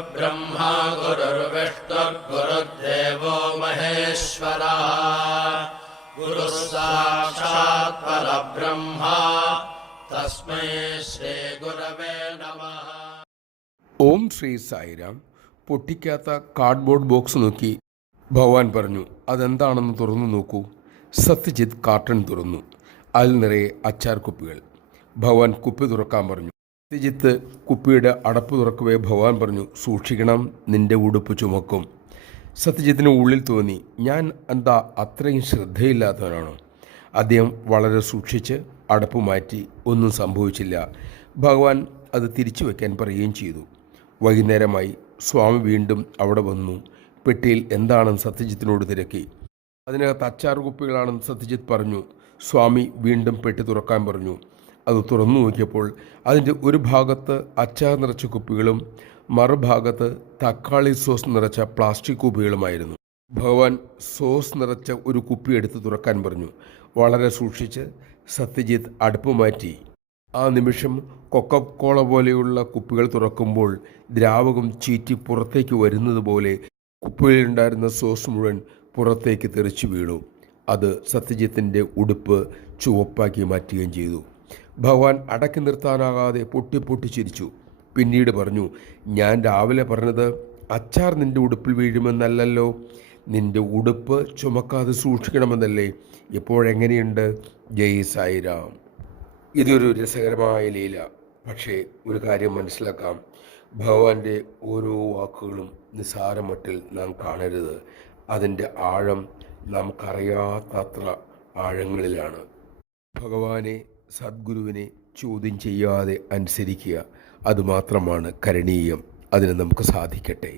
गुरुर्ब्रह्मा गुरुर्विष्णुर्गुरुर्देवो महेश्वरः गुरुः साक्षात् परब्रह्मा तस्मै श्रीगुरवे नमः ഓം ശ്രീ സായിരാം പൊട്ടിക്കാത്ത കാർഡ്ബോർഡ് ബോക്സ് നോക്കി ഭഗവാൻ പറഞ്ഞു അതെന്താണെന്ന് തുറന്നു നോക്കൂ സത്യജിത്ത് കാർട്ടൺ തുറന്നു അതിൽ നിറയെ അച്ചാർ കുപ്പികൾ ഭഗവാൻ കുപ്പി തുറക്കാൻ പറഞ്ഞു സത്യജിത്ത് കുപ്പിയുടെ അടപ്പ് തുറക്കവേ ഭഗവാൻ പറഞ്ഞു സൂക്ഷിക്കണം നിന്റെ ഉടുപ്പ് ചുമക്കും. സത്യജിത്തിന് ഉള്ളിൽ തോന്നി ഞാൻ എന്താ അത്രയും ശ്രദ്ധയില്ലാത്തവനാണോ? അദ്ദേഹം വളരെ സൂക്ഷിച്ച് അടപ്പ് മാറ്റി ഒന്നും സംഭവിച്ചില്ല. ഭഗവാൻ അത് തിരിച്ചു വയ്ക്കാൻ പറയുകയും ചെയ്തു. വൈകുന്നേരമായി സ്വാമി വീണ്ടും അവിടെ വന്നു. പെട്ടിയിൽ എന്താണെന്ന് സത്യജിത്തിനോട് തിരക്കി? അതിനകത്ത് അച്ചാർ കുപ്പികളാണെന്ന് സത്യജിത്ത് പറഞ്ഞു. സ്വാമി വീണ്ടും പെട്ടി തുറക്കാൻ പറഞ്ഞു. അത് തുറന്നു നോക്കിയപ്പോൾ അതിന്റെ ഒരു ഭാഗത്ത് അച്ചാർ നിറച്ച കുപ്പികളും മറുഭാഗത്ത് തക്കാളി സോസ് നിറച്ച പ്ലാസ്റ്റിക് കുപ്പികളുമായിരുന്നു. ഭഗവാൻ സോസ് നിറച്ച ഒരു കുപ്പി എടുത്ത് തുറക്കാൻ പറഞ്ഞു. വളരെ സൂക്ഷിച്ച് സത്യജിത്ത് അടുപ്പ് മാറ്റി. ആ നിമിഷം കൊക്കക്കോള പോലെയുള്ള കുപ്പികൾ തുറക്കുമ്പോൾ ദ്രാവകം ചീറ്റി പുറത്തേക്ക് വരുന്നത് പോലെ കുപ്പിയിലുണ്ടായിരുന്ന സോസ് മുഴുവൻ പുറത്തേക്ക് തെറിച്ചു വീണു. അത് സത്യജിത്തിന്റെ ഉടുപ്പ് ചുവപ്പാക്കി മാറ്റുകയും ചെയ്തു. ഭഗവാൻ അടക്കി നിർത്താനാകാതെ പൊട്ടി ചിരിച്ചു. പിന്നീട് പറഞ്ഞു ഞാൻ രാവിലെ പറഞ്ഞത് അച്ചാർ നിന്റെ ഉടുപ്പിൽ വീഴുമെന്നല്ലല്ലോ. നിന്റെ ഉടുപ്പ് ചുമക്കാതെ സൂക്ഷിക്കണമെന്നല്ലേ. ഇപ്പോഴെങ്ങനെയുണ്ട് ജയ് സായിരാം ഇതൊരു രസകരമായ ലീല. പക്ഷേ ഒരു കാര്യം മനസ്സിലാക്കാം. ഭഗവാന്റെ ഓരോ വാക്കുകളും നിസാരമട്ടിൽ നാം കാണരുത്. അതിന്റെ ആഴം നമുക്കറിയാത്തത്ര ആഴങ്ങളിലാണ്. ഭഗവാനെ സദ്ഗുരുവിനെ ചോദ്യം ചെയ്യാതെ അനുസരിക്കുക. അതുമാത്രമാണ് കരണീയം. അതിന് നമുക്ക് സാധിക്കട്ടെ.